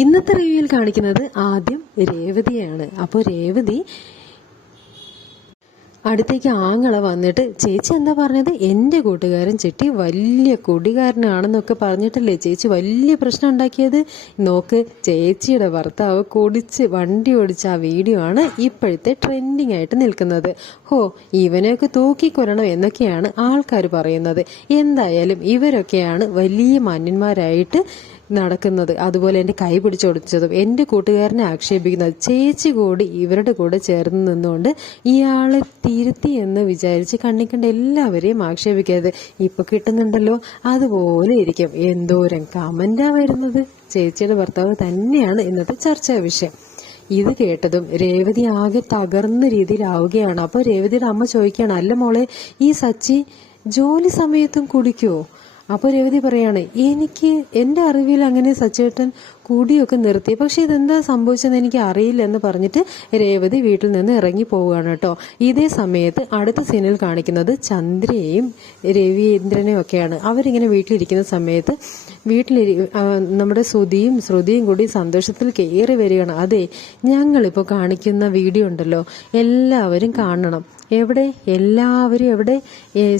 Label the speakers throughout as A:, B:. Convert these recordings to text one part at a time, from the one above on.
A: ഇന്നത്തെ റിവ്യൂവിൽ കാണിക്കുന്നത് ആദ്യം രേവതിയാണ്. അപ്പോൾ രേവതി അടുത്തേക്ക് ആങ്ങളെ വന്നിട്ട് ചേച്ചി എന്താ പറഞ്ഞത്? എന്റെ കൂട്ടുകാരൻ ചെട്ടി വലിയ കുടികാരനാണെന്നൊക്കെ പറഞ്ഞിട്ടല്ലേ ചേച്ചി വലിയ പ്രശ്നം ഉണ്ടാക്കിയത്? നോക്ക് ചേച്ചിയുടെ ഭർത്താവ് കുടിച്ച് വണ്ടി ഓടിച്ച ആ വീഡിയോ ആണ് ഇപ്പോഴത്തെ ട്രെൻഡിങ് ആയിട്ട് നിൽക്കുന്നത്. ഹോ ഇവനെയൊക്കെ തൂക്കിക്കൊല്ലണം എന്നൊക്കെയാണ് ആൾക്കാർ പറയുന്നത്. എന്തായാലും ഇവരൊക്കെയാണ് വലിയ മാന്യന്മാരായിട്ട് നടക്കുന്നത്. അതുപോലെ എന്റെ കൈ പിടിച്ചൊടിച്ചതും എന്റെ കൂട്ടുകാരനെ ആക്ഷേപിക്കുന്നത് ചേച്ചി കൂടി ഇവരുടെ കൂടെ ചേർന്ന് നിന്നുകൊണ്ട് ഇയാളെ തിരുത്തി എന്ന് വിചാരിച്ച് കണ്ണിക്കണ്ട എല്ലാവരെയും ആക്ഷേപിക്കരുത്. ഇപ്പൊ കിട്ടുന്നുണ്ടല്ലോ. അതുപോലെ ഇരിക്കും. എന്തോരം കമന്റാ വരുന്നത്. ചേച്ചിയുടെ ഭർത്താവ് തന്നെയാണ് ഇന്നത്തെ ചർച്ചാ വിഷയം. ഇത് കേട്ടതും രേവതി ആകെ തകർന്ന രീതിയിലാവുകയാണ്. അപ്പോൾ രേവതിയുടെ അമ്മ ചോദിക്കുകയാണ് അല്ല മോളെ ഈ സച്ചി ജോലി സമയത്തും കുടിക്കുവോ? അപ്പൊ രവതി പറയാണ് എനിക്ക് എന്റെ അറിവിൽ അങ്ങനെ സച്ചേട്ടൻ കൂടിയൊക്കെ നിർത്തി. പക്ഷെ ഇതെന്താ സംഭവിച്ചതെന്ന് എനിക്ക് അറിയില്ല എന്ന് പറഞ്ഞിട്ട് രേവതി വീട്ടിൽ നിന്ന് ഇറങ്ങി പോവുകയാണ് കേട്ടോ. ഇതേ സമയത്ത് അടുത്ത സീനിൽ കാണിക്കുന്നത് ചന്ദ്രയെയും രവീന്ദ്രനെയും ഒക്കെയാണ്. അവരിങ്ങനെ വീട്ടിലിരിക്കുന്ന സമയത്ത് വീട്ടിലിരി നമ്മുടെ ശ്രുതിയും ശ്രുതിയും കൂടി സന്തോഷത്തിൽ കയറി വരികയാണ്. അതെ ഞങ്ങളിപ്പോൾ കാണിക്കുന്ന വീഡിയോ ഉണ്ടല്ലോ. എല്ലാവരും കാണണം. എവിടെ? എല്ലാവരും എവിടെ?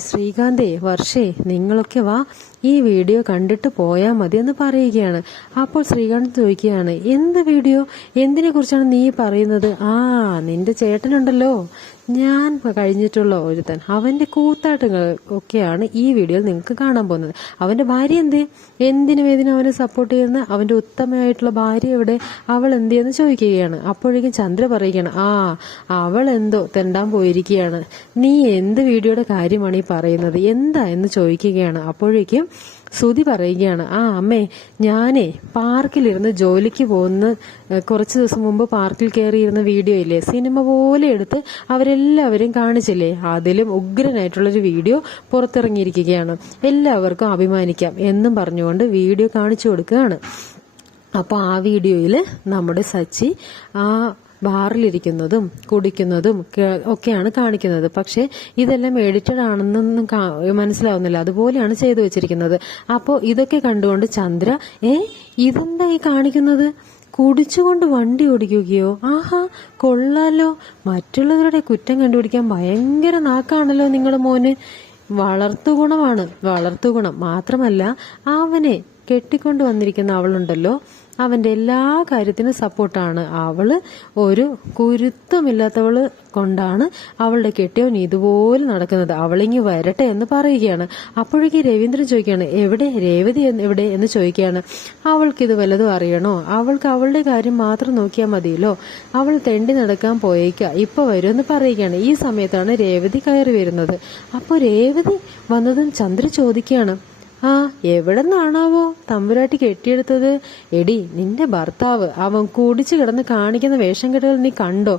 A: ശ്രീകാന്തേ വർഷേ നിങ്ങളൊക്കെ വാ. ഈ വീഡിയോ കണ്ടിട്ട് പോയാൽ മതി എന്ന് പറയുകയാണ്. അപ്പോൾ ശ്രീകാന്ത് ചോദിക്കുകയാണ് എന്ത് വീഡിയോ? എന്തിനെ കുറിച്ചാണ് നീ പറയുന്നത്? ആ നിന്റെ ചേട്ടനുണ്ടല്ലോ. ഞാൻ കഴിഞ്ഞിട്ടുള്ള ഒരുത്തൻ. അവന്റെ കൂത്താട്ടങ്ങൾ ഒക്കെയാണ് ഈ വീഡിയോയിൽ നിങ്ങൾക്ക് കാണാൻ പോകുന്നത്. അവന്റെ ഭാര്യ എന്ത്? എന്തിനും ഏതിനും അവനെ സപ്പോർട്ട് ചെയ്യുന്ന അവന്റെ ഉത്തമയായിട്ടുള്ള ഭാര്യ എവിടെ? അവൾ എന്ത് ചെയ്യുന്ന ചോദിക്കുകയാണ്. അപ്പോഴേക്കും ചന്ദ്ര പറയുകയാണ് ആ അവൾ എന്തോ തെണ്ടാൻ പോയിരിക്കുകയാണ്. നീ എന്ത് വീഡിയോയുടെ കാര്യമാണ് ഈ പറയുന്നത്? എന്താ? എന്ന് ചോദിക്കുകയാണ്. അപ്പോഴേക്കും ശ്രുതി പറയുകയാണ് ആ അമ്മേ ഞാനേ പാർക്കിലിരുന്ന് ജോലിക്ക് പോകുന്ന കുറച്ച് ദിവസം മുമ്പ് പാർക്കിൽ കയറിയിരുന്ന വീഡിയോ ഇല്ലേ? സിനിമ പോലെ എടുത്ത് അവരെല്ലാവരും കാണിച്ചില്ലേ? അതിലും ഉഗ്രനായിട്ടുള്ളൊരു വീഡിയോ പുറത്തിറങ്ങിയിരിക്കുകയാണ്. എല്ലാവർക്കും അഭിമാനിക്കാം എന്നും പറഞ്ഞുകൊണ്ട് വീഡിയോ കാണിച്ചു കൊടുക്കുകയാണ്. അപ്പോൾ ആ വീഡിയോയിൽ നമ്മുടെ സച്ചി ആ ബാറിലിരിക്കുന്നതും കുടിക്കുന്നതും ഒക്കെയാണ് കാണിക്കുന്നത്. പക്ഷേ ഇതെല്ലാം എഡിറ്റഡ് ആണെന്നൊന്നും മനസ്സിലാവുന്നില്ല. അതുപോലെയാണ് ചെയ്തു വെച്ചിരിക്കുന്നത്. അപ്പോൾ ഇതൊക്കെ കണ്ടുകൊണ്ട് ചന്ദ്ര ഏ ഇതെന്താ ഈ കാണിക്കുന്നത്? കുടിച്ചുകൊണ്ട് വണ്ടി ഓടിക്കുകയോ? ആഹാ കൊള്ളാലോ. മറ്റുള്ളവരുടെ കുറ്റം കണ്ടുപിടിക്കാൻ ഭയങ്കര നാക്കാണല്ലോ നിങ്ങളുടെ മോന്. വളർത്തുഗുണമാണ് വളർത്തുഗുണം മാത്രമല്ല അവനെ കെട്ടിക്കൊണ്ട് വന്നിരിക്കുന്ന അവളുണ്ടല്ലോ. അവന്റെ എല്ലാ കാര്യത്തിനും സപ്പോർട്ടാണ്. അവൾ ഒരു കുരുത്തമില്ലാത്തവൾ കൊണ്ടാണ് അവളുടെ കെട്ടിയവൻ ഇതുപോലെ നടക്കുന്നത്. അവളിങ്ങി വരട്ടെ എന്ന് പറയുകയാണ്. അപ്പോഴേക്ക് രവീന്ദ്രൻ ചോദിക്കുകയാണ് എവിടെ രേവതി എവിടെ എന്ന് ചോദിക്കുകയാണ്. അവൾക്ക് ഇത് വല്ലതും അറിയണോ? അവൾക്ക് അവളുടെ കാര്യം മാത്രം നോക്കിയാൽ മതിയല്ലോ. അവൾ തെണ്ടി നടക്കാൻ പോയേക്ക. ഇപ്പൊ വരുമെന്ന് പറയുകയാണ്. ഈ സമയത്താണ് രേവതി കയറി വരുന്നത്. അപ്പോൾ രേവതി വന്നതും ചന്ദ്ര ചോദിക്കുകയാണ് ആ എവിടെന്നാണാവോ തമ്പുരാട്ടി കെട്ടിയെടുത്തത്. എടി നിന്റെ ഭർത്താവ് അവൻ കുടിച്ചു കിടന്ന് കാണിക്കുന്ന വേഷം കെട്ടുകൾ നീ കണ്ടോ?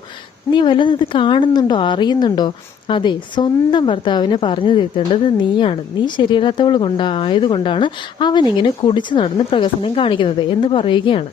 A: നീ വല്ലതും ഇത് കാണുന്നുണ്ടോ? അറിയുന്നുണ്ടോ? അതെ സ്വന്തം ഭർത്താവിനെ പറഞ്ഞു തീർത്തേണ്ടത് നീയാണ്. നീ ശരിയല്ലാത്തവൾ കൊണ്ടാ ആയതുകൊണ്ടാണ് അവൻ ഇങ്ങനെ കുടിച്ചു നടന്ന് പ്രകസനം കാണിക്കുന്നത് എന്ന് പറയുകയാണ്.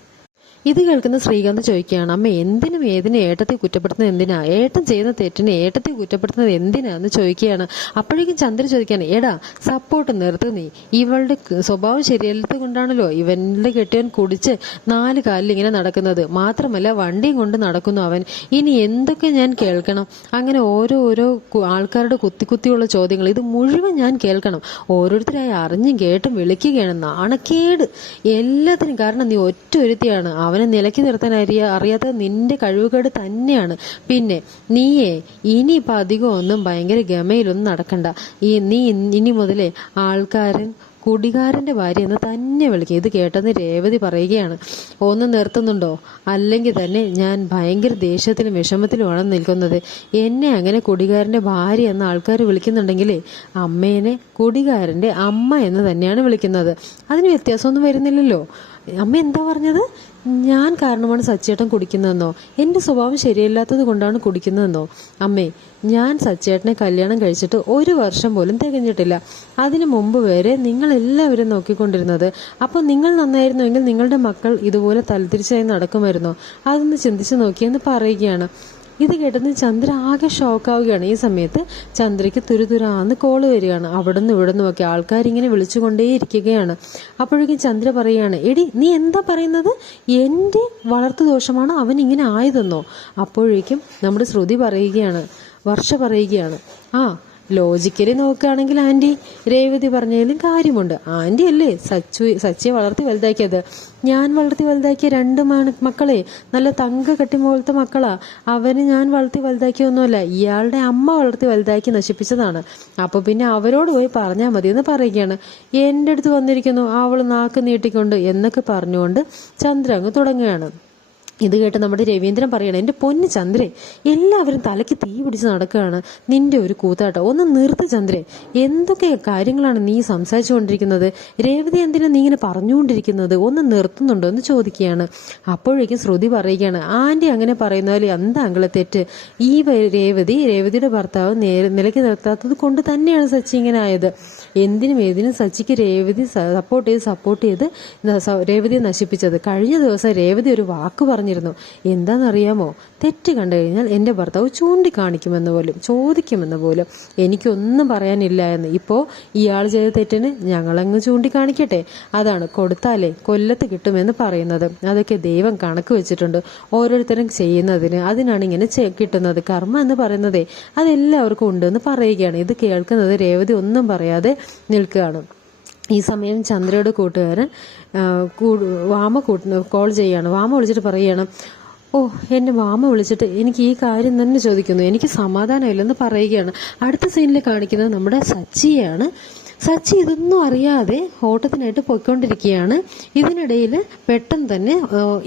A: ഇത് കേൾക്കുന്ന ശ്രീകാന്ത് ചോദിക്കുകയാണ് അമ്മ എന്തിനും ഏതിനും ഏട്ടത്തെ കുറ്റപ്പെടുത്തുന്നത് എന്തിനാ? ഏട്ടൻ ചെയ്യുന്ന തെറ്റിനെ ഏട്ടത്തെ കുറ്റപ്പെടുത്തുന്നത് എന്തിനാ? എന്ന് ചോദിക്കുകയാണ്. അപ്പോഴേക്കും ചന്ദ്ര ചോദിക്കുകയാണ് ഏടാ സപ്പോർട്ട് നിർത്ത് നീ. ഇവളുടെ സ്വഭാവം ശരിയല്ലാത്ത കൊണ്ടാണല്ലോ ഇവന്റെ കെട്ടിയവൻ കുടിച്ച് നാല് കാലിൽ ഇങ്ങനെ നടക്കുന്നത്. മാത്രമല്ല വണ്ടിയും കൊണ്ട് നടക്കുന്നു അവൻ. ഇനി എന്തൊക്കെ ഞാൻ കേൾക്കണം? അങ്ങനെ ഓരോ ഓരോ ആൾക്കാരുടെ കുത്തി കുത്തിയുള്ള ചോദ്യങ്ങൾ. ഇത് മുഴുവൻ ഞാൻ കേൾക്കണം. ഓരോരുത്തരായി അറിഞ്ഞും കേട്ടും വിളിക്കുകയാണ്. നാണക്കേട്. എല്ലാത്തിനും കാരണം നീ ഒറ്റ ഒരുത്തിയാണ്. അവനെ നിലയ്ക്ക് നിർത്താൻ അറിയ അറിയാത്ത നിന്റെ കഴിവുകേട് തന്നെയാണ്. പിന്നെ നീയേ ഇനിയിപ്പോൾ അധികം ഒന്നും ഭയങ്കര ഗമയിലൊന്നും നടക്കണ്ട. ഈ നീ ഇനി മുതലേ ആൾക്കാരൻ കുടികാരന്റെ ഭാര്യ എന്ന് തന്നെ വിളിക്കും. ഇത് കേട്ടെന്ന് രേവതി പറയുകയാണ്. ഒന്ന് നിർത്തുന്നുണ്ടോ? അല്ലെങ്കിൽ തന്നെ ഞാൻ ഭയങ്കര ദേഷ്യത്തിലും വിഷമത്തിലുമാണ് നിൽക്കുന്നത്. എന്നെ അങ്ങനെ കുടികാരന്റെ ഭാര്യ എന്ന ആൾക്കാർ വിളിക്കുന്നുണ്ടെങ്കിലേ അമ്മേനെ കുടികാരന്റെ അമ്മ എന്ന് തന്നെയാണ് വിളിക്കുന്നത്. അതിന് വ്യത്യാസമൊന്നും വരുന്നില്ലല്ലോ. അമ്മ എന്താ പറഞ്ഞത്? ഞാൻ കാരണമാണ് സച്ചേട്ടൻ കുടിക്കുന്നതെന്നോ? എന്റെ സ്വഭാവം ശരിയല്ലാത്തത് കൊണ്ടാണ് കുടിക്കുന്നതെന്നോ? അമ്മേ ഞാൻ സച്ചേട്ടനെ കല്യാണം കഴിച്ചിട്ട് ഒരു വർഷം പോലും തികഞ്ഞിട്ടില്ല. അതിനു മുമ്പ് വരെ നിങ്ങൾ എല്ലാവരും നോക്കിക്കൊണ്ടിരുന്നത്. അപ്പോൾ നിങ്ങൾ നന്നായിരുന്നുവെങ്കിൽ നിങ്ങളുടെ മക്കൾ ഇതുപോലെ തലതിരിച്ചായി നടക്കുമായിരുന്നോ? അതൊന്ന് ചിന്തിച്ചു നോക്കിയെന്ന് പറയുകയാണ്. ഇത് കേട്ടെന്ന് ചന്ദ്ര ആകെ ഷോക്കാവുകയാണ്. ഈ സമയത്ത് ചന്ദ്രയ്ക്ക് തുരുതുരാന്ന് കോൾ വരികയാണ്. അവിടെ നിന്ന് ഇവിടെ നിന്നുമൊക്കെ ആൾക്കാരിങ്ങനെ വിളിച്ചുകൊണ്ടേയിരിക്കുകയാണ്. അപ്പോഴേക്കും ചന്ദ്ര പറയുകയാണ് എടി നീ എന്താ പറയുന്നത്? എന്റെ വളർത്തു ദോഷമാണ് അവൻ ഇങ്ങനെ ആയതെന്നോ? അപ്പോഴേക്കും നമ്മുടെ ശ്രുതി പറയുകയാണ് വർഷ പറയുകയാണ് ആ ലോജിക്കലി നോക്കുകയാണെങ്കിൽ ആന്റി രേവതി പറഞ്ഞതിലും കാര്യമുണ്ട്. ആന്റി അല്ലേ? സച്ചു സച്ചിയെ വളർത്തി വലുതാക്കിയത്. ഞാൻ വളർത്തി വലുതാക്കിയ രണ്ട് മക്കളെ. നല്ല തങ്ക കെട്ടി പോലത്തെ മക്കളാ. അവന് ഞാൻ വളർത്തി വലുതാക്കിയൊന്നുമല്ല. ഇയാളുടെ അമ്മ വളർത്തി വലുതാക്കി നശിപ്പിച്ചതാണ്. അപ്പൊ പിന്നെ അവരോട് പോയി പറഞ്ഞാൽ മതി എന്ന് പറയുകയാണ്. എന്റെ അടുത്ത് വന്നിരിക്കുന്നു. അവൾ നാക്ക് നീട്ടിക്കൊണ്ട് എന്നൊക്കെ പറഞ്ഞുകൊണ്ട് ചന്ദ്ര അങ്ങ് തുടങ്ങുകയാണ്. ഇത് കേട്ട് നമ്മുടെ രവീന്ദ്രൻ പറയണം എന്റെ പൊന്ന് ചന്ദ്രേ എല്ലാവരും തലയ്ക്ക് തീ പിടിച്ച് നടക്കുകയാണ്. നിന്റെ ഒരു കൂത്താട്ടം. ഒന്ന് നിർത്ത് ചന്ദ്രേ. എന്തൊക്കെ കാര്യങ്ങളാണ് നീ സംസാരിച്ചുകൊണ്ടിരിക്കുന്നത്? രേവതി എന്തിനാ നീ ഇങ്ങനെ പറഞ്ഞുകൊണ്ടിരിക്കുന്നത്? ഒന്ന് നിർത്തുന്നുണ്ടോ? എന്ന് ചോദിക്കുകയാണ്. അപ്പോഴേക്കും ശ്രുതി പറയുകയാണ് ആന്റി അങ്ങനെ പറയുന്ന പോലെ എന്താ അങ്ങളെ തെറ്റ്? ഈ രേവതി രേവതിയുടെ ഭർത്താവ് നേരെ നിലയ്ക്ക് നിർത്താത്തത് കൊണ്ട് തന്നെയാണ് സച്ചി ഇങ്ങനെ ആയത്. എന്തിനും ഏതിനും സച്ചിക്ക് രേവതി സപ്പോർട്ട് ചെയ്ത് സപ്പോർട്ട് ചെയ്ത് രേവതിയെ നശിപ്പിച്ചത്. കഴിഞ്ഞ ദിവസം രേവതി ഒരു വാക്ക് പറഞ്ഞിരുന്നു. എന്താണെന്നറിയാമോ? തെറ്റ് കണ്ടു കഴിഞ്ഞാൽ എന്റെ ഭർത്താവ് ചൂണ്ടിക്കാണിക്കുമെന്ന് പോലും ചോദിക്കുമെന്ന് പോലും എനിക്കൊന്നും പറയാനില്ല എന്ന്. ഇപ്പോൾ ഇയാൾ ചെയ്ത തെറ്റിന് ഞങ്ങളങ്ങ് ചൂണ്ടിക്കാണിക്കട്ടെ. അതാണ് കൊടുത്താലേ കൊല്ലത്ത് കിട്ടുമെന്ന് പറയുന്നത്. അതൊക്കെ ദൈവം കണക്ക് വെച്ചിട്ടുണ്ട്. ഓരോരുത്തരും ചെയ്യുന്നതിന് അതിനാണ് ഇങ്ങനെ കിട്ടുന്നത്. കർമ്മ എന്ന് പറയുന്നതേ അതെല്ലാവർക്കും ഉണ്ടെന്ന് പറയുകയാണ്. ഇത് കേൾക്കുന്നത് രേവതി ഒന്നും പറയാതെ നിൽക്കുകയാണ്. ഈ സമയം ചന്ദ്രയുടെ കൂട്ടുകാരൻ വാമ കൂട്ട് കോൾ ചെയ്യാണ്. വാമ വിളിച്ചിട്ട് പറയുകയാണ് ഓ എന്നെ വാമ വിളിച്ചിട്ട് എനിക്ക് ഈ കാര്യം തന്നെ ചോദിക്കുന്നു. എനിക്ക് സമാധാനമില്ലെന്ന് പറയുകയാണ്. അടുത്ത സീനിൽ കാണിക്കുന്നത് നമ്മുടെ സച്ചിയാണ് സച്ചി ഇതൊന്നും അറിയാതെ ഓട്ടത്തിനായിട്ട് പോയിക്കൊണ്ടിരിക്കുകയാണ്. ഇതിനിടയിൽ പെട്ടെന്ന് തന്നെ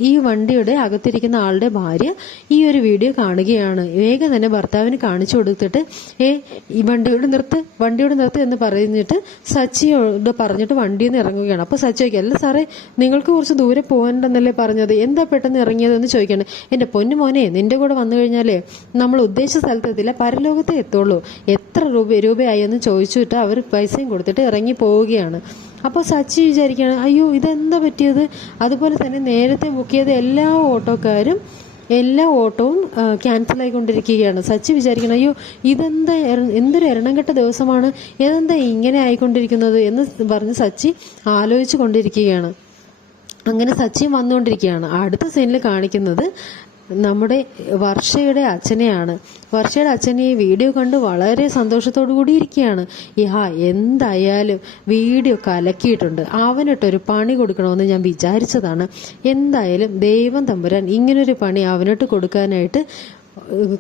A: ഈ വണ്ടിയുടെ അകത്തിരിക്കുന്ന ആളുടെ ഭാര്യ ഈ ഒരു വീഡിയോ കാണുകയാണ്. വേഗം തന്നെ ഭർത്താവിന് കാണിച്ചു കൊടുത്തിട്ട് ഏ ഈ വണ്ടിയോട് നിർത്ത് വണ്ടിയോട് നിർത്ത് എന്ന് പറഞ്ഞിട്ട് സച്ചിയോട് പറഞ്ഞിട്ട് വണ്ടിയിൽ നിന്ന് ഇറങ്ങുകയാണ്. അപ്പോൾ സച്ചി ചോദിക്കുക അല്ല സാറേ നിങ്ങൾക്ക് കുറച്ച് ദൂരെ പോകാനുണ്ടെന്നല്ലേ പറഞ്ഞത്? എന്താ പെട്ടെന്ന് ഇറങ്ങിയതെന്ന് ചോദിക്കണം എന്റെ പൊന്നു മോനെ നിന്റെ കൂടെ വന്നു കഴിഞ്ഞാലേ നമ്മൾ ഉദ്ദേശിച്ച സ്ഥലത്തെത്തില്ല പരലോകത്തെ എത്തുള്ളൂ. എത്ര രൂപ രൂപയായി എന്ന് ചോദിച്ചിട്ട് അവർ പൈസയും കൊടുത്തിട്ട് ഇറങ്ങി പോവുകയാണ്. അപ്പോൾ സച്ചി വിചാരിക്കുകയാണ് അയ്യോ ഇതെന്താ പറ്റിയത്? അതുപോലെ തന്നെ നേരത്തെ ബുക്ക് ചെയ്ത എല്ലാ ഓട്ടോക്കാരും എല്ലാ ഓട്ടവും ക്യാൻസൽ ആയിക്കൊണ്ടിരിക്കുകയാണ്. സച്ചി വിചാരിക്കണം അയ്യോ ഇതെന്താ എന്തൊരു എരണംകെട്ട ദിവസമാണ്? ഇതെന്താ ഇങ്ങനെ ആയിക്കൊണ്ടിരിക്കുന്നത്? എന്ന് പറഞ്ഞ് സച്ചി ആലോചിച്ചു കൊണ്ടിരിക്കുകയാണ്. അങ്ങനെ സച്ചിൻ വന്നുകൊണ്ടിരിക്കുകയാണ്. അടുത്ത സീനിൽ കാണിക്കുന്നത് നമ്മുടെ വർഷയുടെ അച്ഛനെയാണ്. വർഷയുടെ അച്ഛൻ ഈ വീഡിയോ കണ്ട് വളരെ സന്തോഷത്തോടു കൂടി ഇരിക്കുകയാണ്. ഈ ഹാ എന്തായാലും വീഡിയോ കലക്കിയിട്ടുണ്ട്. അവനിട്ടൊരു പണി കൊടുക്കണമെന്ന് ഞാൻ വിചാരിച്ചതാണ്. എന്തായാലും ദൈവം തമ്പുരാൻ ഇങ്ങനൊരു പണി അവനോട്ട് കൊടുക്കാനായിട്ട്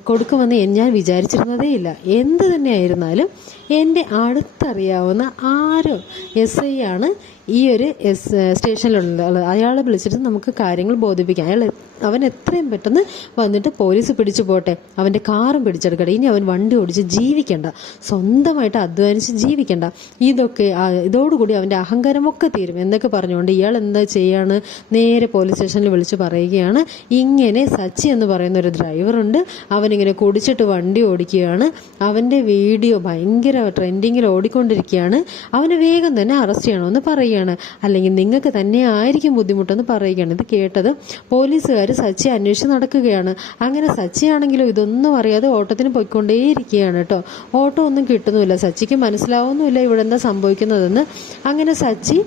A: കൊടുക്കുമെന്ന് ഞാൻ വിചാരിച്ചിരുന്നതേയില്ല എന്ത് തന്നെയായിരുന്നാലും എന്റെ അടുത്തറിയാവുന്ന ആരോ എസ് ഐ ആണ് ഈ ഒരു എസ് സ്റ്റേഷനിലുള്ള അയാളെ വിളിച്ചിട്ട് നമുക്ക് കാര്യങ്ങൾ ബോധിപ്പിക്കാം. അയാൾ അവൻ എത്രയും പെട്ടെന്ന് വന്നിട്ട് പോലീസ് പിടിച്ചു പോട്ടെ. അവന്റെ കാറും പിടിച്ചെടുക്കട്ടെ. ഇനി അവൻ വണ്ടി ഓടിച്ച് ജീവിക്കണ്ട. സ്വന്തമായിട്ട് അധ്വാനിച്ച് ജീവിക്കണ്ട. ഇതൊക്കെ ഇതോടുകൂടി അവന്റെ അഹങ്കാരമൊക്കെ തീരും. എന്നൊക്കെ പറഞ്ഞുകൊണ്ട് ഇയാൾ എന്താ ചെയ്യാണ്? നേരെ പോലീസ് സ്റ്റേഷനിൽ വിളിച്ച് പറയുകയാണ്. ഇങ്ങനെ സച്ചി എന്ന് പറയുന്ന ഒരു ഡ്രൈവറുണ്ട് അവനിങ്ങനെ കുടിച്ചിട്ട് വണ്ടി ഓടിക്കുകയാണ്. അവന്റെ വീഡിയോ ഭയങ്കര ട്രെൻഡിങ്ങിൽ ഓടിക്കൊണ്ടിരിക്കുകയാണ്. അവനെ വേഗം തന്നെ അറസ്റ്റ് ചെയ്യണമെന്ന് പറയുകയാണ്. അല്ലെങ്കിൽ നിങ്ങൾക്ക് തന്നെ ആയിരിക്കും ബുദ്ധിമുട്ടെന്ന് പറയുകയാണ്. ഇത് കേട്ടത് പോലീസുകാർ സച്ചി അന്വേഷിച്ച് നടക്കുകയാണ്. അങ്ങനെ സച്ചിയാണെങ്കിലും ഇതൊന്നും അറിയാതെ ഓട്ടത്തിന് പോയിക്കൊണ്ടേയിരിക്കുകയാണ് കേട്ടോ. ഓട്ടോ ഒന്നും കിട്ടുന്നുമില്ല. സച്ചിക്ക് മനസ്സിലാവുന്നുമില്ല ഇവിടെ എന്താ സംഭവിക്കുന്നതെന്ന്. അങ്ങനെ സച്ചി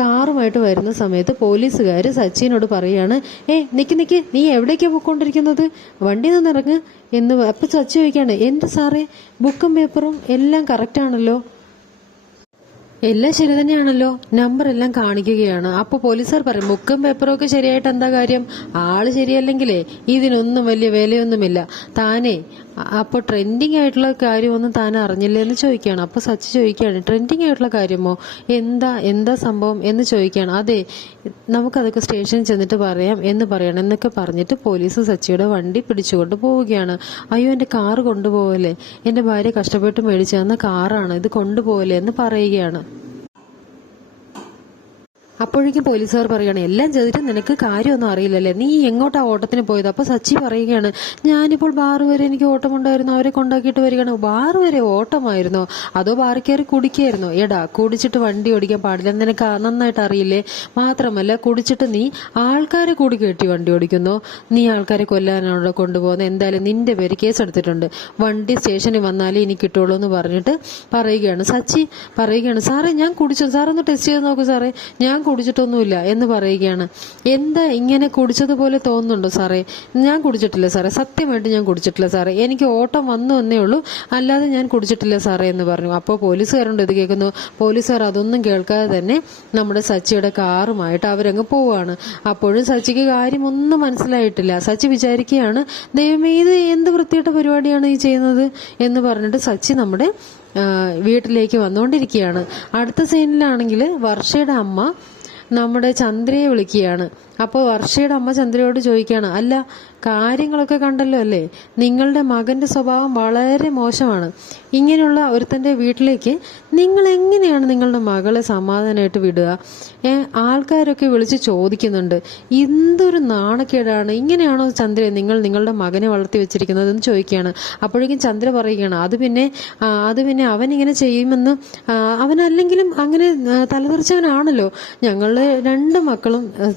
A: കാറുമായിട്ട് വരുന്ന സമയത്ത് പോലീസുകാർ സച്ചിനോട് പറയാണ് ഏ നിക്ക് നിക്ക് നീ എവിടേക്കാണ് പോയിക്കൊണ്ടിരിക്കുന്നത്? വണ്ടി നിന്ന് ഇറങ്ങ് എന്ന് അപ്പം സച്ചി ചോദിക്കുകയാണ് എന്ത് സാറേ? ബുക്കും പേപ്പറും എല്ലാം കറക്റ്റ് ആണല്ലോ. എല്ലാം ശരി തന്നെയാണല്ലോ. നമ്പർ എല്ലാം കാണിക്കുകയാണ്. അപ്പൊ പോലീസുകാർ പറയും ബുക്കും പേപ്പറും ഒക്കെ ശരിയായിട്ട് എന്താ കാര്യം? ആൾ ശരിയല്ലെങ്കിലേ ഇതിനൊന്നും വലിയ വിലയൊന്നുമില്ല. താനേ അപ്പോൾ ട്രെൻഡിങ് ആയിട്ടുള്ള കാര്യമൊന്നും താൻ അറിഞ്ഞില്ലേ എന്ന് ചോദിക്കുകയാണ്. അപ്പോൾ സച്ചി ചോദിക്കുകയാണ് ട്രെൻഡിങ് ആയിട്ടുള്ള കാര്യമോ? എന്താ എന്താ സംഭവം? എന്ന് ചോദിക്കുകയാണ്. അതെ നമുക്കതൊക്കെ സ്റ്റേഷനിൽ ചെന്നിട്ട് പറയാം എന്ന് പറയണം എന്നൊക്കെ പറഞ്ഞിട്ട് പോലീസ് സച്ചിയുടെ വണ്ടി പിടിച്ചുകൊണ്ട് പോവുകയാണ്. അയ്യോ എന്റെ കാർ കൊണ്ടുപോകല്ലേ എന്റെ ഭാര്യ കഷ്ടപ്പെട്ട് മേടിച്ചു തന്ന കാറാണ് ഇത് കൊണ്ടുപോകല്ലേ എന്ന് പറയുകയാണ്. അപ്പോഴേക്കും പോലീസുകാർ പറയുകയാണ് എല്ലാം ചെയ്തിട്ട് നിനക്ക് കാര്യമൊന്നും അറിയില്ലല്ലേ? നീ എങ്ങോട്ടാ ഓട്ടത്തിന് പോയത്? അപ്പൊ സച്ചി പറയുകയാണ് ഞാനിപ്പോൾ ബാറ് വരെ എനിക്ക് ഓട്ടമുണ്ടായിരുന്നു അവരെ കൊണ്ടാക്കിയിട്ട് വരികയാണ്. ബാറ് വരെ ഓട്ടമായിരുന്നോ? അതോ ബാറി കയറി കുടിക്കായിരുന്നോ? എടാ കുടിച്ചിട്ട് വണ്ടി ഓടിക്കാൻ പാടില്ല നിനക്ക് നന്നായിട്ട് അറിയില്ലേ? മാത്രമല്ല കുടിച്ചിട്ട് നീ ആൾക്കാരെ കൂടി കെട്ടി വണ്ടി ഓടിക്കുന്നു. നീ ആൾക്കാരെ കൊല്ലാനാണോ കൊണ്ടുപോകുന്നത്? എന്തായാലും നിന്റെ പേര് കേസ് എടുത്തിട്ടുണ്ട് വണ്ടി സ്റ്റേഷനിൽ വന്നാലേ ഇനി കിട്ടുള്ളൂ എന്ന് പറഞ്ഞിട്ട് പറയുകയാണ്. സച്ചി പറയുകയാണ് സാറേ ഞാൻ കുടിച്ചു. സാറൊന്ന് ടെസ്റ്റ് ചെയ്ത് നോക്കൂ സാറേ. ഞാൻ കുടിച്ചിട്ടൊന്നുമില്ല എന്ന് പറയുകയാണ്. എന്താ ഇങ്ങനെ കുടിച്ചതുപോലെ തോന്നുന്നുണ്ടോ സാറേ? ഞാൻ കുടിച്ചിട്ടില്ല സാറേ. സത്യമായിട്ട് ഞാൻ കുടിച്ചിട്ടില്ല സാറേ. എനിക്ക് ഓട്ടം വന്നു എന്നേ ഉള്ളൂ. അല്ലാതെ ഞാൻ കുടിച്ചിട്ടില്ല സാറേ എന്ന് പറഞ്ഞു. അപ്പോൾ പോലീസുകാരുണ്ട് ഇത് കേൾക്കുന്നു. പോലീസുകാർ അതൊന്നും കേൾക്കാതെ തന്നെ നമ്മുടെ സച്ചിയുടെ കാറുമായിട്ട് അവരങ്ങ് പോവുകയാണ് അപ്പോഴും സച്ചിക്ക് കാര്യമൊന്നും മനസ്സിലായിട്ടില്ല. സച്ചി വിചാരിക്കുകയാണ് ദൈവമേ ഇത് എന്ത് വൃത്തിയുടെ പരിപാടിയാണ് ഈ ചെയ്യുന്നത്? എന്ന് പറഞ്ഞിട്ട് സച്ചി നമ്മുടെ വീട്ടിലേക്ക് വന്നുകൊണ്ടിരിക്കുകയാണ്. അടുത്ത സീനിലാണെങ്കിൽ വർഷയുടെ അമ്മ നമ്മുടെ ചന്ദ്രയെ വിളിക്കുകയാണ്. അപ്പോൾ വർഷയുടെ അമ്മ ചന്ദ്രയോട് ചോദിക്കുകയാണ് അല്ല കാര്യങ്ങളൊക്കെ കണ്ടല്ലോ അല്ലേ? നിങ്ങളുടെ മകന്റെ സ്വഭാവം വളരെ മോശമാണ്. ഇങ്ങനെയുള്ള ഒരുത്തന്റെ വീട്ടിലേക്ക് നിങ്ങൾ എങ്ങനെയാണ് നിങ്ങളുടെ മകളെ സമാധാനമായിട്ട് വിടുക? ആൾക്കാരൊക്കെ വിളിച്ച് ചോദിക്കുന്നുണ്ട് എന്തൊരു നാണക്കേടാണ്? ഇങ്ങനെയാണോ ചന്ദ്ര നിങ്ങൾ നിങ്ങളുടെ മകനെ വളർത്തി വെച്ചിരിക്കുന്നത്? എന്ന് ചോദിക്കുകയാണ്. അപ്പോഴേക്കും ചന്ദ്ര പറയുകയാണ് അത് പിന്നെ അത് പിന്നെ അവൻ ഇങ്ങനെ ചെയ്യുമെന്ന് അവനല്ലെങ്കിലും അങ്ങനെ തലതെറിച്ചവനാണല്ലോ. ഞങ്ങളുടെ രണ്ട് മക്കളും ആ,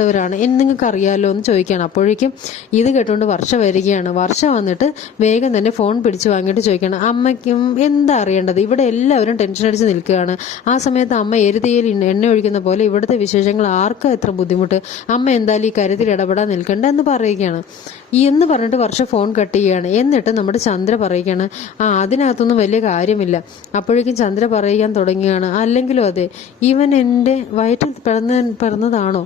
A: തങ്കപ്പെട്ടവരാണ് എന്ന് നിങ്ങൾക്ക് അറിയാലോ എന്ന് ചോദിക്കുകയാണ്. അപ്പോഴേക്കും ഇത് കേട്ടുകൊണ്ട് വർഷ വരികയാണ്. വർഷ വന്നിട്ട് വേഗം തന്നെ ഫോൺ പിടിച്ച് വാങ്ങിയിട്ട് ചോദിക്കുകയാണ്. അമ്മയ്ക്കും എന്താ അറിയേണ്ടത്? ഇവിടെ എല്ലാവരും ടെൻഷൻ അടിച്ച് നിൽക്കുകയാണ്. ആ സമയത്ത് അമ്മ എരുതിയിൽ എണ്ണ ഒഴിക്കുന്ന പോലെ ഇവിടുത്തെ വിശേഷങ്ങൾ ആർക്കും എത്ര ബുദ്ധിമുട്ട്? അമ്മ എന്തായാലും ഈ കാര്യത്തിൽ ഇടപെടാൻ നിൽക്കണ്ട എന്ന് പറയുകയാണ്. എന്ന് പറഞ്ഞിട്ട് വർഷം ഫോൺ കട്ട് ചെയ്യുകയാണ്. എന്നിട്ട് നമ്മുടെ ചന്ദ്ര പറയുകയാണ് ആ അതിനകത്തൊന്നും വലിയ കാര്യമില്ല. അപ്പോഴേക്കും ചന്ദ്ര പറയാൻ തുടങ്ങുകയാണ് അല്ലെങ്കിലും അതെ ഇവൻ എന്റെ വയറ്റിൽ പിറന്ന പിറന്നതാണോ?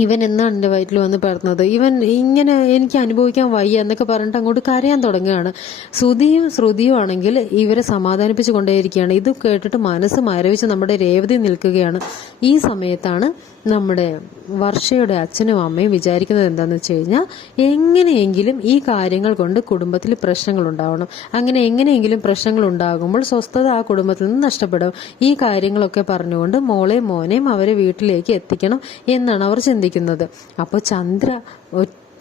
A: ഇവൻ എന്നാണ് എന്റെ വയറ്റിൽ വന്ന് പിറന്നത് ഇവൻ ഇങ്ങനെ എനിക്ക് അനുഭവിക്കാൻ വയ്യ എന്നൊക്കെ പറഞ്ഞിട്ട് അങ്ങോട്ട് കരയാൻ തുടങ്ങുകയാണ്. ശ്രുതിയും ശ്രുതിയും ആണെങ്കിൽ ഇവരെ സമാധാനിപ്പിച്ചു കൊണ്ടേയിരിക്കുകയാണ്. ഇത് കേട്ടിട്ട് മനസ്സ് മരവിച്ച് നമ്മുടെ രേവതി നിൽക്കുകയാണ്. ഈ സമയത്താണ് നമ്മുടെ വർഷയുടെ അച്ഛനും അമ്മയും വിചാരിക്കുന്നത് എന്താണെന്ന് വെച്ച് കഴിഞ്ഞാൽ എങ്ങനെയെങ്കിലും ഈ കാര്യങ്ങൾ കൊണ്ട് കുടുംബത്തിൽ പ്രശ്നങ്ങൾ ഉണ്ടാവണം. അങ്ങനെ എങ്ങനെയെങ്കിലും പ്രശ്നങ്ങൾ ഉണ്ടാകുമ്പോൾ സ്വസ്ഥത ആ കുടുംബത്തിൽ നിന്ന് നഷ്ടപ്പെടും. ഈ കാര്യങ്ങളൊക്കെ പറഞ്ഞുകൊണ്ട് മോളെ മോനെയും അവരെ വീട്ടിലേക്ക് എത്തിക്കണം എന്നാണ് അവർ ചിന്തിക്കുന്നത്. അപ്പോൾ ചന്ദ്ര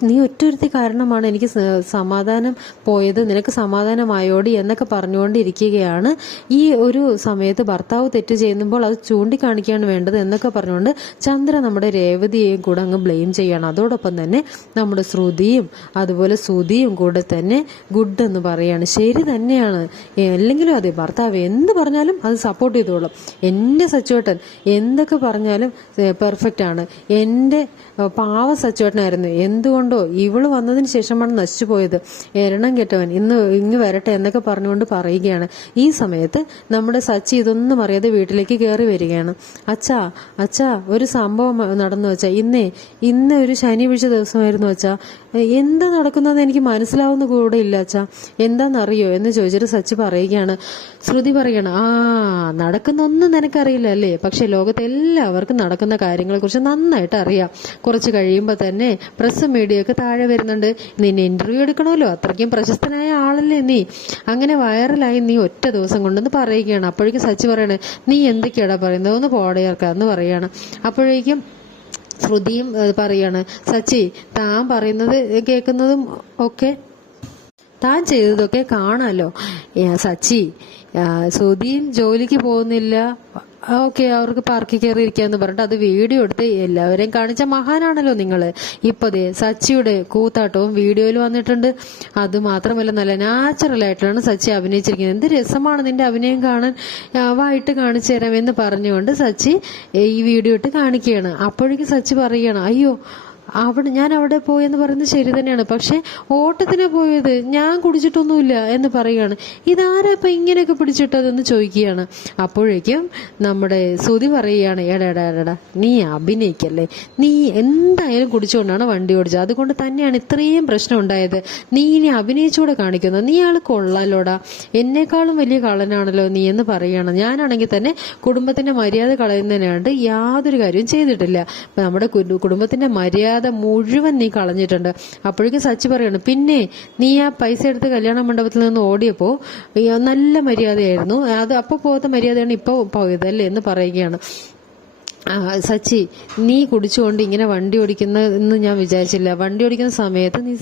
A: നീ ഒറ്റൊരുത്തി കാരണമാണ് എനിക്ക് സമാധാനം പോയത്. നിനക്ക് സമാധാനമായോടി എന്നൊക്കെ പറഞ്ഞുകൊണ്ടിരിക്കുകയാണ്. ഈ ഒരു സമയത്ത് ഭർത്താവ് തെറ്റ് ചെയ്യുമ്പോൾ അത് ചൂണ്ടിക്കാണിക്കുകയാണ് വേണ്ടത് എന്നൊക്കെ പറഞ്ഞുകൊണ്ട് ചന്ദ്ര നമ്മുടെ രേവതിയെയും കൂടെ അങ്ങ് ബ്ലെയിം ചെയ്യണം. അതോടൊപ്പം തന്നെ നമ്മുടെ ശ്രുതിയും അതുപോലെ ശ്രുതിയും കൂടെ തന്നെ ഗുഡ് എന്ന് പറയാണ്. ശരി തന്നെയാണ്. അല്ലെങ്കിലും അതെ ഭർത്താവ് എന്ത് പറഞ്ഞാലും അത് സപ്പോർട്ട് ചെയ്തോളും. എന്റെ സച്ചുവേട്ടൻ എന്തൊക്കെ പറഞ്ഞാലും പെർഫെക്റ്റ് ആണ്. എന്റെ പാവ സച്ചുവേട്ടനായിരുന്നു എന്തുകൊണ്ടോ ഇവൾ വന്നതിന് ശേഷമാണ് നശിച്ചു പോയത് എരണം കെട്ടവൻ ഇന്ന് ഇങ്ങ് വരട്ടെ എന്നൊക്കെ പറഞ്ഞുകൊണ്ട് പറയുകയാണ്. ഈ സമയത്ത് നമ്മുടെ സച്ചി ഇതൊന്നും അറിയാതെ വീട്ടിലേക്ക് കയറി വരികയാണ്. അച്ഛാ അച്ഛാ ഒരു സംഭവം നടന്നു വെച്ചാ ഇന്നേ ഇന്ന് ഒരു ശനി വീഴ്ച ദിവസമായിരുന്നു വെച്ചാ എന്താ നടക്കുന്നതെന്ന് എനിക്ക് മനസ്സിലാവുന്ന കൂടെ ഇല്ല അച്ഛാ. എന്താണെന്നറിയോ എന്ന് ചോദിച്ചിട്ട് സച്ചി പറയുകയാണ്. ശ്രുതി പറയണം ആ നടക്കുന്നൊന്നും നിനക്കറിയില്ല അല്ലേ? പക്ഷെ ലോകത്തെ എല്ലാവർക്കും നടക്കുന്ന കാര്യങ്ങളെ കുറിച്ച് നന്നായിട്ട് അറിയാം. കുറച്ച് കഴിയുമ്പോൾ തന്നെ പ്രസ് മീഡിയ ഒക്കെ താഴെ വരുന്നുണ്ട്. നിന്നെ ഇന്റർവ്യൂ എടുക്കണമല്ലോ. അത്രയ്ക്കും പ്രശസ്തനായ ആളല്ലേ നീ. അങ്ങനെ വൈറലായി നീ ഒറ്റ ദിവസം കൊണ്ടെന്ന് പറയുകയാണ്. അപ്പോഴേക്കും സച്ചി പറയണേ നീ എന്തൊക്കെയാടാ പറയുന്നത്? ഒന്ന് പോടയർക്കാന്ന് പറയാണ്. അപ്പോഴേക്കും ശ്രുതിയും പറയാണ് സച്ചി താൻ പറയുന്നത് കേൾക്കുന്നതും ഒക്കെ താൻ ചെയ്തതൊക്കെ കാണാലോ. സച്ചി സുധീൻ ജോലിക്ക് പോകുന്നില്ല. ഓക്കെ അവർക്ക് പാർക്കി കയറി ഇരിക്കാന്ന് പറഞ്ഞിട്ട് അത് വീഡിയോ എടുത്ത് എല്ലാവരെയും കാണിച്ച മഹാനാണല്ലോ നിങ്ങൾ. ഇപ്പൊ ദേ സച്ചിയുടെ കൂത്താട്ടവും വീഡിയോയിൽ വന്നിട്ടുണ്ട്. അത് മാത്രമല്ല നല്ല നാച്ചുറൽ ആയിട്ടാണ് സച്ചി അഭിനയിച്ചിരിക്കുന്നത്. എന്ത് രസമാണ് നിന്റെ അഭിനയം കാണാൻ. വായിട്ട് കാണിച്ചു തരാമെന്ന് പറഞ്ഞുകൊണ്ട് സച്ചി ഈ വീഡിയോ ഇട്ട് കാണിക്കുകയാണ്. അപ്പോഴേക്കും സച്ചി പറയുകയാണ് അയ്യോ അവിടെ ഞാൻ അവിടെ പോയെന്ന് പറയുന്നത് ശരി തന്നെയാണ്. പക്ഷെ ഓട്ടത്തിന് പോയത്? ഞാൻ കുടിച്ചിട്ടൊന്നുമില്ല എന്ന് പറയുകയാണ്. ഇതാരാ ഇപ്പൊ ഇങ്ങനെയൊക്കെ പിടിച്ചിട്ടതെന്ന് ചോദിക്കുകയാണ്. അപ്പോഴേക്കും നമ്മുടെ സുതി പറയുകയാണ് എടാ നീ അഭിനയിക്കല്ലേ? നീ എന്തായാലും കുടിച്ചുകൊണ്ടാണ് വണ്ടി ഓടിച്ചത്. അതുകൊണ്ട് തന്നെയാണ് ഇത്രയും പ്രശ്നം ഉണ്ടായത്. നീ ഇനി അഭിനയിച്ചുകൂടെ കാണിക്കുന്നു. നീ ആൾ കൊള്ളാലോടാ. എന്നെക്കാളും വലിയ കള്ളനാണല്ലോ നീ എന്ന് പറയുകയാണ്. ഞാനാണെങ്കിൽ തന്നെ കുടുംബത്തിന്റെ മര്യാദ കളയുന്നതിനാണ്ട് യാതൊരു കാര്യവും ചെയ്തിട്ടില്ല. നമ്മുടെ കുടുംബത്തിന്റെ കുടുംബത്തിന്റെ മര്യാദ മുഴുവൻ നീ കളഞ്ഞിട്ടുണ്ട്. അപ്പോഴേക്കും സച്ചി പറയാണ് പിന്നെ നീ ആ പൈസ എടുത്ത് കല്യാണ മണ്ഡപത്തിൽ നിന്ന് ഓടിയപ്പോ ഈ നല്ല മര്യാദയായിരുന്നു. അത് അപ്പൊ പോകാത്ത മര്യാദയാണ് ഇപ്പൊ പോയതല്ലേ എന്ന് പറയുകയാണ്. സച്ചി നീ കുടിച്ചുകൊണ്ട് ഇങ്ങനെ വണ്ടി ഓടിക്കുന്ന എന്ന് ഞാൻ വിചാരിച്ചില്ല. വണ്ടി ഓടിക്കുന്ന സമയത്ത് നീ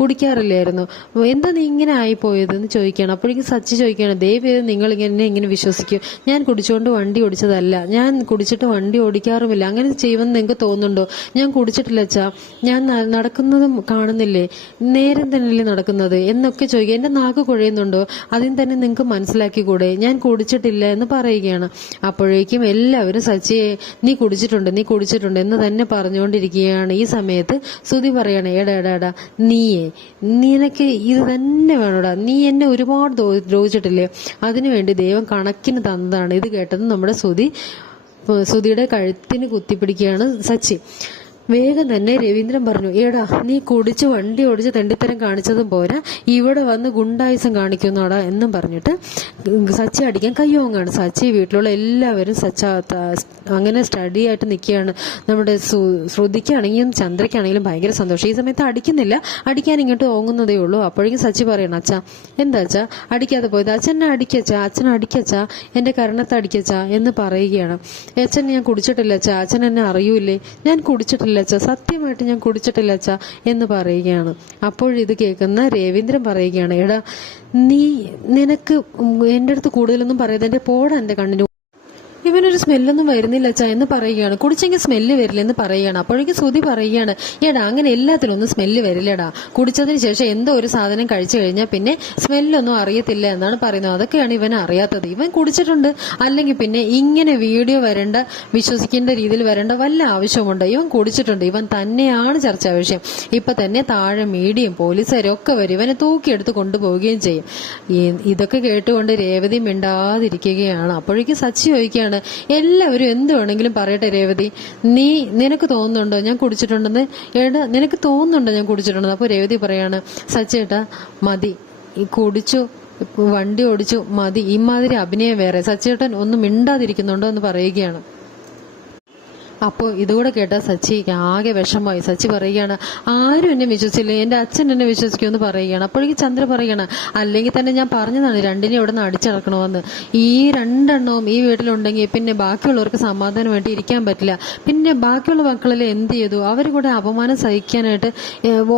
A: കുടിക്കാറില്ലായിരുന്നു. എന്താ നീ ഇങ്ങനെ ആയിപ്പോയത് എന്ന് ചോദിക്കുകയാണ്. അപ്പോഴേക്കും സച്ചി ചോദിക്കുകയാണ് ദയവ് നിങ്ങൾ ഇങ്ങനെ ഇങ്ങനെ വിശ്വസിക്കും. ഞാൻ കുടിച്ചുകൊണ്ട് വണ്ടി ഓടിച്ചതല്ല. ഞാൻ കുടിച്ചിട്ട് വണ്ടി ഓടിക്കാറുമില്ല. അങ്ങനെ ചെയ്യുമെന്ന് നിങ്ങൾക്ക് തോന്നുന്നുണ്ടോ? ഞാൻ കുടിച്ചിട്ടില്ല അച്ഛാ. ഞാൻ നടക്കുന്നതും കാണുന്നില്ലേ? നേരം തന്നെയല്ലേ നടക്കുന്നത്? എന്നൊക്കെ ചോദിക്കുക. എന്റെ നാക്ക് കുഴയുന്നുണ്ടോ? അതിന് തന്നെ നിങ്ങൾക്ക് മനസ്സിലാക്കിക്കൂടെ? ഞാൻ കുടിച്ചിട്ടില്ല എന്ന് പറയുകയാണ്. അപ്പോഴേക്കും എല്ലാവരും സച്ചിയെ നീ കുടിച്ചിട്ടുണ്ട് നീ കുടിച്ചിട്ടുണ്ട് എന്ന് തന്നെ പറഞ്ഞുകൊണ്ടിരിക്കുകയാണ്. ഈ സമയത്ത് സുതി പറയാണ് എടാ എടാ എടാ നീയേ നിനക്ക് ഇത് തന്നെ വേണോടാ. നീ എന്നെ ഒരുപാട് ദ്രോ- ദ്രോഹിച്ചിട്ടില്ലേ? അതിനുവേണ്ടി ദൈവം കണക്കിന് തന്നതാണ്. ഇത് കേട്ടത് നമ്മുടെ സുതി സുതിയുടെ കഴുത്തിന് കുത്തിപ്പിടിക്കുകയാണ് സച്ചി. വേഗം തന്നെ രവീന്ദ്രൻ പറഞ്ഞു ഏടാ നീ കുടിച്ച് വണ്ടി ഓടിച്ച് തെണ്ടിത്തരം കാണിച്ചതും പോരാ. ഇവിടെ വന്ന് ഗുണ്ടായുസം കാണിക്കുന്നോടാ എന്നും പറഞ്ഞിട്ട് സച്ചി അടിക്കാൻ കയ്യോങ്ങാണ്. സച്ചി വീട്ടിലുള്ള എല്ലാവരും സച്ച അങ്ങനെ സ്റ്റഡി ആയിട്ട് നിൽക്കുകയാണ്. നമ്മുടെ ശ്രുതിക്കാണെങ്കിലും ചന്ദ്രയ്ക്കാണെങ്കിലും ഭയങ്കര സന്തോഷം. ഈ സമയത്ത് അടിക്കുന്നില്ല. അടിക്കാൻ ഇങ്ങോട്ട് ഓങ്ങുന്നതേ ഉള്ളൂ. അപ്പോഴേക്കും സച്ചി പറയണം അച്ഛാ എന്താ അച്ഛാ? അടിക്കാതെ പോയത്? അച്ഛനെ അടിക്കച്ചാ അച്ഛനെ അടിക്കച്ചാ എന്റെ കരണത്ത് അടിക്കച്ചാ എന്ന് പറയുകയാണ്. അച്ഛൻ ഞാൻ കുടിച്ചിട്ടില്ല അച്ഛാ. അച്ഛൻ എന്നെ അറിയൂലേ ഞാൻ കുടിച്ചിട്ടില്ല അച്ഛാ സത്യമായിട്ട് ഞാൻ കുടിച്ചിട്ടില്ല അച്ഛ എന്ന് പറയുകയാണ്. അപ്പോഴിത് കേൾക്കുന്ന രവീന്ദ്രൻ പറയുകയാണ് എടാ നീ നിനക്ക് എന്റെ അടുത്ത് കൂടുതലൊന്നും പറയാതെ എന്റെ പോടാ എന്റെ കണ്ണിന് ഇവനൊരു സ്മെല്ലൊന്നും വരുന്നില്ല അച്ഛാ എന്ന് പറയുകയാണ്. കുടിച്ചെങ്കിൽ സ്മെല്ല് വരില്ലെന്ന് പറയുകയാണ്. അപ്പോഴേക്കും ശ്രുതി പറയുകയാണ് എടാ അങ്ങനെ എല്ലാത്തിലും ഒന്നും സ്മെല്ല് വരില്ലടാ. കുടിച്ചതിന് ശേഷം എന്തോ ഒരു സാധനം കഴിച്ചു കഴിഞ്ഞാൽ പിന്നെ സ്മെല്ലൊന്നും അറിയത്തില്ല എന്നാണ് പറയുന്നത്. അതൊക്കെയാണ് ഇവൻ അറിയാത്തത്. ഇവൻ കുടിച്ചിട്ടുണ്ട്. അല്ലെങ്കിൽ പിന്നെ ഇങ്ങനെ വീഡിയോ വരേണ്ട വിശ്വസിക്കേണ്ട രീതിയിൽ വരേണ്ട വല്ല ആവശ്യമുണ്ട് ഇവൻ കുടിച്ചിട്ടുണ്ട്. ഇവൻ തന്നെയാണ് ചർച്ചാ വിഷയം. ഇപ്പൊ തന്നെ താഴെ മീഡിയയും പോലീസുകാരും ഒക്കെ വരും. ഇവനെ തൂക്കിയെടുത്ത് കൊണ്ടുപോവുകയും ചെയ്യും. ഇതൊക്കെ കേട്ടുകൊണ്ട് രേവതി മിണ്ടാതിരിക്കുകയാണ്. അപ്പോഴേക്കും സച്ചി ചോദിക്കുകയാണ് എല്ലാവരും എന്ത് വേണമെങ്കിലും പറയട്ടെ രേവതി. നീ നിനക്ക് തോന്നുന്നുണ്ടോ ഞാൻ കുടിച്ചിട്ടുണ്ടെന്ന്? ഏടാ നിനക്ക് തോന്നുന്നുണ്ടോ ഞാൻ കുടിച്ചിട്ടുണ്ടെന്ന്? അപ്പോൾ രേവതി പറയാണ് സച്ചേട്ടാ മതി. ഈ കുടിച്ചു വണ്ടി ഓടിച്ചു മതി. ഇമാതിരി അഭിനയം വേറെ. സച്ചേട്ടൻ ഒന്നും മിണ്ടാതിരിക്കുന്നുണ്ടോ എന്ന് പറയുകയാണ്. അപ്പോൾ ഇതുകൂടെ കേട്ട സച്ചി ആകെ വിഷമമായി. സച്ചി പറയുകയാണ് ആരും എന്നെ വിശ്വസിച്ചില്ല? എന്റെ അച്ഛൻ എന്നെ വിശ്വസിക്കുമെന്ന് പറയുകയാണ്. അപ്പോഴേക്ക് ചന്ദ്ര പറയുകയാണ് അല്ലെങ്കിൽ തന്നെ ഞാൻ പറഞ്ഞതാണ് രണ്ടിനെ ഇവിടെ നിന്ന് അടിച്ചിറക്കണമെന്ന് ഈ രണ്ടെണ്ണവും ഈ വീട്ടിലുണ്ടെങ്കിൽ പിന്നെ ബാക്കിയുള്ളവർക്ക് സമാധാനം വേണ്ടി ഇരിക്കാൻ പറ്റില്ല. പിന്നെ ബാക്കിയുള്ള മക്കളിൽ എന്ത് ചെയ്തു? അവർ കൂടെ അപമാനം സഹിക്കാനായിട്ട്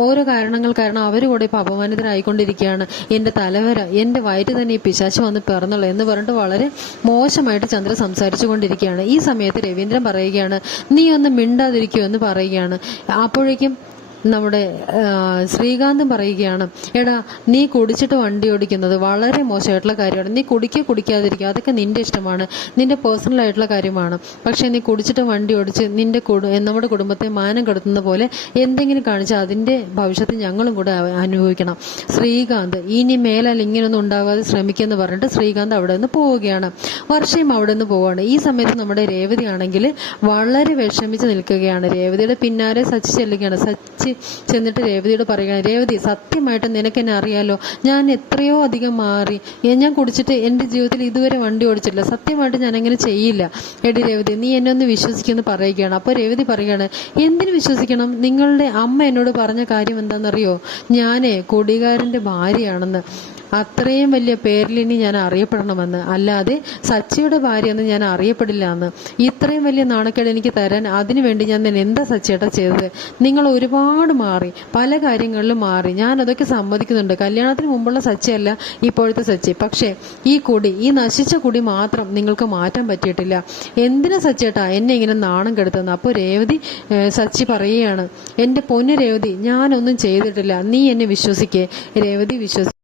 A: ഓരോ കാരണങ്ങൾ കാരണം അവർ കൂടെ ഇപ്പൊ അപമാനിതരായിക്കൊണ്ടിരിക്കുകയാണ്. എന്റെ തലവര എന്റെ വയറ്റ് തന്നെ ഈ പിശാശ് വന്ന് പിറന്നുള്ളൂ എന്ന് പറഞ്ഞിട്ട് വളരെ മോശമായിട്ട് ചന്ദ്ര സംസാരിച്ചു കൊണ്ടിരിക്കുകയാണ് ഈ സമയത്ത് രവീന്ദ്രൻ പറയുകയാണ് നീ ഒന്ന് മിണ്ടാതിരിക്കൂ എന്ന് പറയുകയാണ്. അപ്പോഴേക്കും നമ്മുടെ ശ്രീകാന്ത് പറയുകയാണ് എടാ നീ കുടിച്ചിട്ട് വണ്ടി ഓടിക്കുന്നത് വളരെ മോശമായിട്ടുള്ള കാര്യമാണ്. നീ കുടിക്കുക കുടിക്കാതിരിക്കുക. അതൊക്കെ നിന്റെ ഇഷ്ടമാണ്. നിന്റെ പേഴ്സണൽ ആയിട്ടുള്ള കാര്യമാണ്. പക്ഷെ നീ കുടിച്ചിട്ട് വണ്ടി ഓടിച്ച് നിന്റെ നമ്മുടെ കുടുംബത്തെ മാനം കെടുത്തുന്ന പോലെ എന്തെങ്കിലും കാണിച്ചാൽ അതിന്റെ ഭവിഷ്യത്ത് ഞങ്ങളും കൂടെ അനുഭവിക്കണം. ശ്രീകാന്ത് ഇനി മേലാൽ ഇങ്ങനെയൊന്നും ഉണ്ടാകാതെ ശ്രമിക്കുമെന്ന് പറഞ്ഞിട്ട് ശ്രീകാന്ത് അവിടെ നിന്ന് പോവുകയാണ്. വർഷയും അവിടെ നിന്ന് പോവുകയാണ് ഈ സമയത്ത് നമ്മുടെ രേവതി ആണെങ്കിൽ വളരെ വിഷമിച്ച് നിൽക്കുകയാണ്. രേവതിയുടെ പിന്നാലെ സച്ചി ചെല്ലുകയാണ്. സച്ചി ചെന്നിട്ട് രേവതിയോട് പറയുകയാണ് രേവതി സത്യമായിട്ട് നിനക്ക് എന്നെ അറിയാലോ? ഞാൻ എത്രയോ അധികം മാറി. ഞാൻ കുടിച്ചിട്ട് എന്റെ ജീവിതത്തിൽ ഇതുവരെ വണ്ടി ഓടിച്ചിട്ടില്ല. സത്യമായിട്ട് ഞാൻ അങ്ങനെ ചെയ്യില്ല. എടി രേവതി നീ എന്നെ ഒന്ന് വിശ്വസിക്കുമെന്ന് പറയുകയാണ്. അപ്പോൾ രേവതി പറയുകയാണ് എന്തിനു വിശ്വസിക്കണം? നിങ്ങളുടെ അമ്മ എന്നോട് പറഞ്ഞ കാര്യം എന്താണെന്നറിയോ? ഞാനേ കൊടികാരന്റെ ഭാര്യയാണെന്ന്. അത്രയും വലിയ പേരിൽ ഇനി ഞാൻ അറിയപ്പെടണമെന്ന്. അല്ലാതെ സച്ചിയുടെ ഭാര്യ എന്ന് ഞാൻ അറിയപ്പെടില്ല എന്ന്. ഇത്രയും വലിയ നാണക്കേട് എനിക്ക് തരാൻ അതിനുവേണ്ടി ഞാൻ തന്നെ എന്താ സച്ചിയേട്ടാ ചെയ്തത്? നിങ്ങൾ ഒരുപാട് മാറി പല കാര്യങ്ങളിലും മാറി. ഞാൻ അതൊക്കെ സമ്മതിക്കുന്നുണ്ട്. കല്യാണത്തിന് മുമ്പുള്ള സച്ചിയല്ല ഇപ്പോഴത്തെ സച്ചി. പക്ഷേ ഈ കുടി ഈ നശിച്ച കുടി മാത്രം നിങ്ങൾക്ക് മാറ്റാൻ പറ്റിയിട്ടില്ല. എന്തിനാ സച്ചിയേട്ടാ എന്നെ ഇങ്ങനെ നാണം കെടുത്തുന്നത്? അപ്പോൾ രേവതി സച്ചി പറയുകയാണ് എന്റെ പൊന്നു രേവതി ഞാനൊന്നും ചെയ്തിട്ടില്ല. നീ എന്നെ വിശ്വസിക്കേ. രേവതി വിശ്വസി